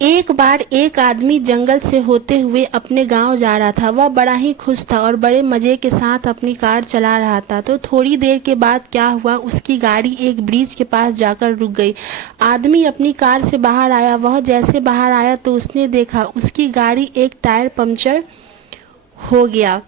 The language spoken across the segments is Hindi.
एक बार एक आदमी जंगल से होते हुए अपने गांव जा रहा था। वह बड़ा ही खुश था और बड़े मजे के साथ अपनी कार चला रहा था। तो थोड़ी देर के बाद क्या हुआ, उसकी गाड़ी एक ब्रिज के पास जाकर रुक गई। आदमी अपनी कार से बाहर आया। वह जैसे बाहर आया तो उसने देखा उसकी गाड़ी एक टायर पंक्चर हो गया।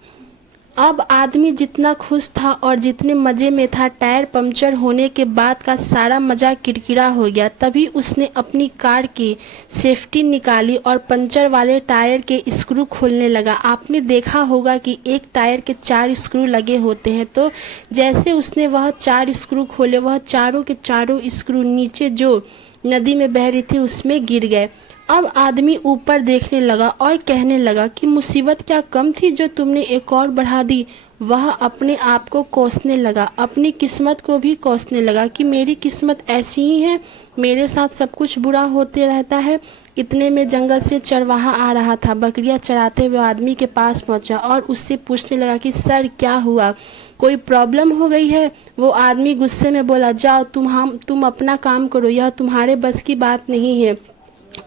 अब आदमी जितना खुश था और जितने मजे में था, टायर पंक्चर होने के बाद का सारा मजा किरकिरा हो गया। तभी उसने अपनी कार की सेफ्टी निकाली और पंचर वाले टायर के स्क्रू खोलने लगा। आपने देखा होगा कि एक टायर के 4 स्क्रू लगे होते हैं। तो जैसे उसने वह 4 स्क्रू खोले, वह चारों के चारों स्क्रू नीचे जो नदी में बह रही थी उसमें गिर गए। अब आदमी ऊपर देखने लगा और कहने लगा कि मुसीबत क्या कम थी जो तुमने एक और बढ़ा दी। वह अपने आप को कोसने लगा, अपनी किस्मत को भी कोसने लगा कि मेरी किस्मत ऐसी ही है, मेरे साथ सब कुछ बुरा होते रहता है। इतने में जंगल से चरवाहा आ रहा था। बकरियां चराते हुए आदमी के पास पहुंचा और उससे पूछने लगा कि सर क्या हुआ, कोई प्रॉब्लम हो गई है। वो आदमी गुस्से में बोला, जाओ तुम अपना काम करो, यह तुम्हारे बस की बात नहीं है।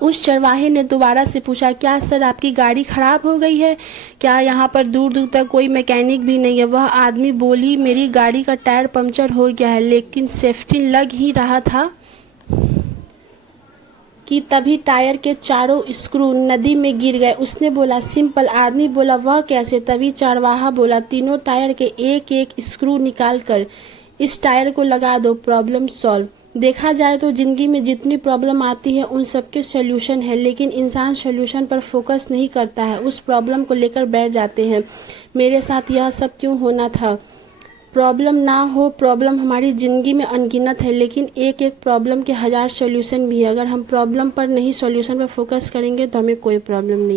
उस चरवाहे ने दोबारा से पूछा, क्या सर आपकी गाड़ी खराब हो गई है, क्या यहाँ पर दूर दूर तक कोई मैकेनिक भी नहीं है। वह आदमी बोली, मेरी गाड़ी का टायर पंक्चर हो गया है, लेकिन सेफ्टी लग ही रहा था कि तभी टायर के चारों स्क्रू नदी में गिर गए। उसने बोला, सिंपल। आदमी बोला, वह कैसे। तभी चरवाहा बोला, तीनों टायर के एक एक स्क्रू निकाल कर इस टायर को लगा दो, प्रॉब्लम सॉल्व। देखा जाए तो जिंदगी में जितनी प्रॉब्लम आती है उन सबके सॉल्यूशन है, लेकिन इंसान सॉल्यूशन पर फोकस नहीं करता है, उस प्रॉब्लम को लेकर बैठ जाते हैं। मेरे साथ यह सब क्यों होना था। प्रॉब्लम ना हो, प्रॉब्लम हमारी ज़िंदगी में अनगिनत है, लेकिन एक एक प्रॉब्लम के 1000 सॉल्यूशन भी है। अगर हम प्रॉब्लम पर नहीं, सॉल्यूशन पर फोकस करेंगे तो हमें कोई प्रॉब्लम नहीं।